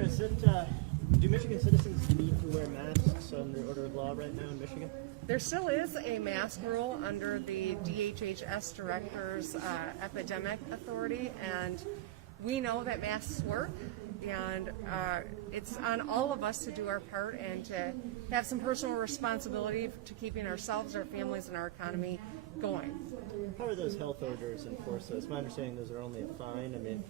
Is it, do Michigan citizens need to wear masks under order of law right now in Michigan? There still is a mask rule under the DHHS Director's Epidemic Authority, and we know that masks work, and it's on all of us to do our part and to have some personal responsibility to keeping ourselves, our families, and our economy going. How are those health orders enforced? It's my understanding those are only a fine. I mean,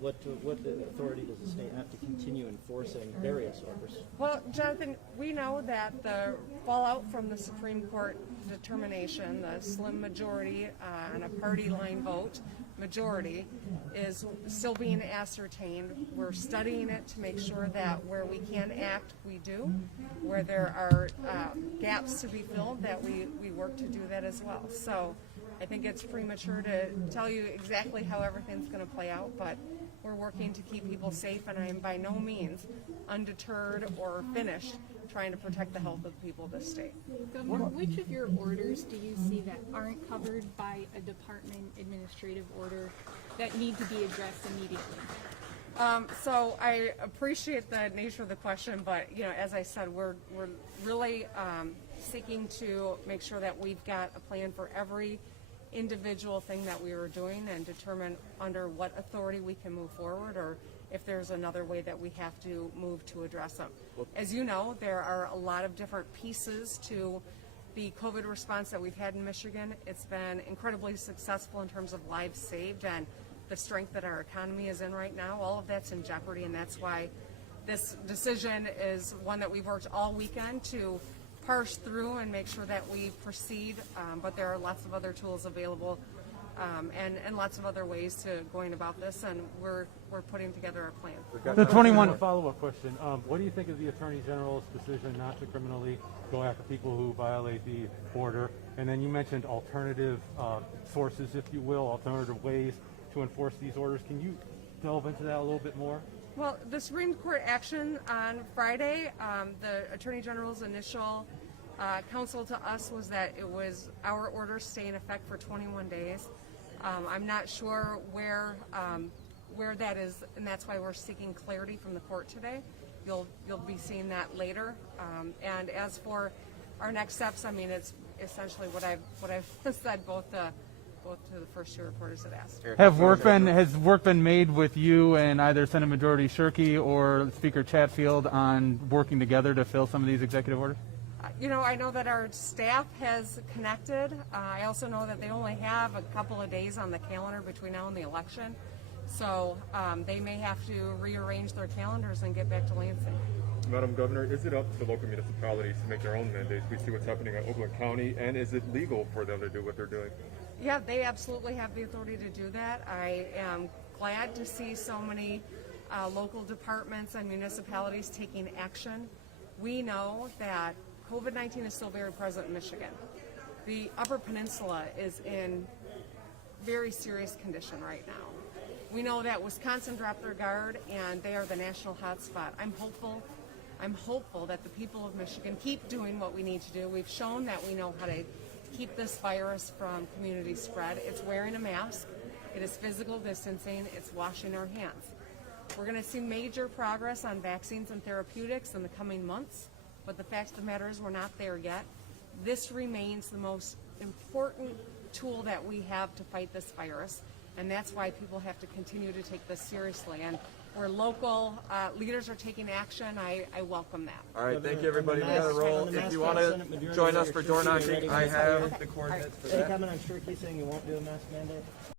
what authority does the state have to continue enforcing various orders? Well, Jonathan, we know that the fallout from the Supreme Court determination, the slim majority on a party line vote majority, is still being ascertained. We're studying it to make sure that where we can act, we do. Where there are gaps to be filled, that we work to do that as well. So I think it's premature to tell you exactly how everything's going to play out, but we're working to keep people safe, and I am by no means undeterred or finished trying to protect the health of the people of this state. Governor, which of your orders do you see that aren't covered by a department administrative order that need to be addressed immediately? So I appreciate the nature of the question, but as I said, we're really seeking to make sure that we've got a plan for every individual thing that we are doing and determine under what authority we can move forward, or if there's another way that we have to move to address them. As you know, there are a lot of different pieces to the COVID response that we've had in Michigan. It's been incredibly successful in terms of lives saved and the strength that our economy is in right now. All of that's in jeopardy, and that's why this decision is one that we've worked all weekend to parse through and make sure that we proceed, but there are lots of other tools available and lots of other ways to going about this, and we're putting together a plan. The 21 follow-up question. What do you think of the Attorney General's decision not to criminally go after people who violate the order? And then you mentioned alternative sources, if you will, alternative ways to enforce these orders. Can you delve into that a little bit more? Well, the Supreme Court action on Friday, the Attorney General's initial counsel to us was that it was our orders stay in effect for 21 days. I'm not sure where that is, and that's why we're seeking clarity from the court today. You'll be seeing that later. And as for our next steps, I mean, it's essentially what I've said both to the first two reporters that asked. Has work been made with you and either Senate Majority Shirkey or Speaker Chatfield on working together to fill some of these executive orders? I know that our staff has connected. I also know that they only have a couple of days on the calendar between now and the election. So they may have to rearrange their calendars and get back to Lansing. Madam Governor, is it up to local municipalities to make their own mandates? We see what's happening at Oakland County, and is it legal for them to do what they're doing? Yeah, they absolutely have the authority to do that. I am glad to see so many local departments and municipalities taking action. We know that COVID-19 is still very present in Michigan. The Upper Peninsula is in very serious condition right now. We know that Wisconsin dropped their guard and they are the national hotspot. I'm hopeful that the people of Michigan keep doing what we need to do. We've shown that we know how to keep this virus from community spread. It's wearing a mask, it is physical distancing, it's washing our hands. We're going to see major progress on vaccines and therapeutics in the coming months, but the fact of the matter is we're not there yet. This remains the most important tool that we have to fight this virus, and that's why people have to continue to take this seriously. And where local leaders are taking action, I welcome that. All right, thank you, everybody. We got to roll. If you want to join us for door knocking, I have the coordinates for that. Any comment on Shirkey saying you won't do a mask mandate?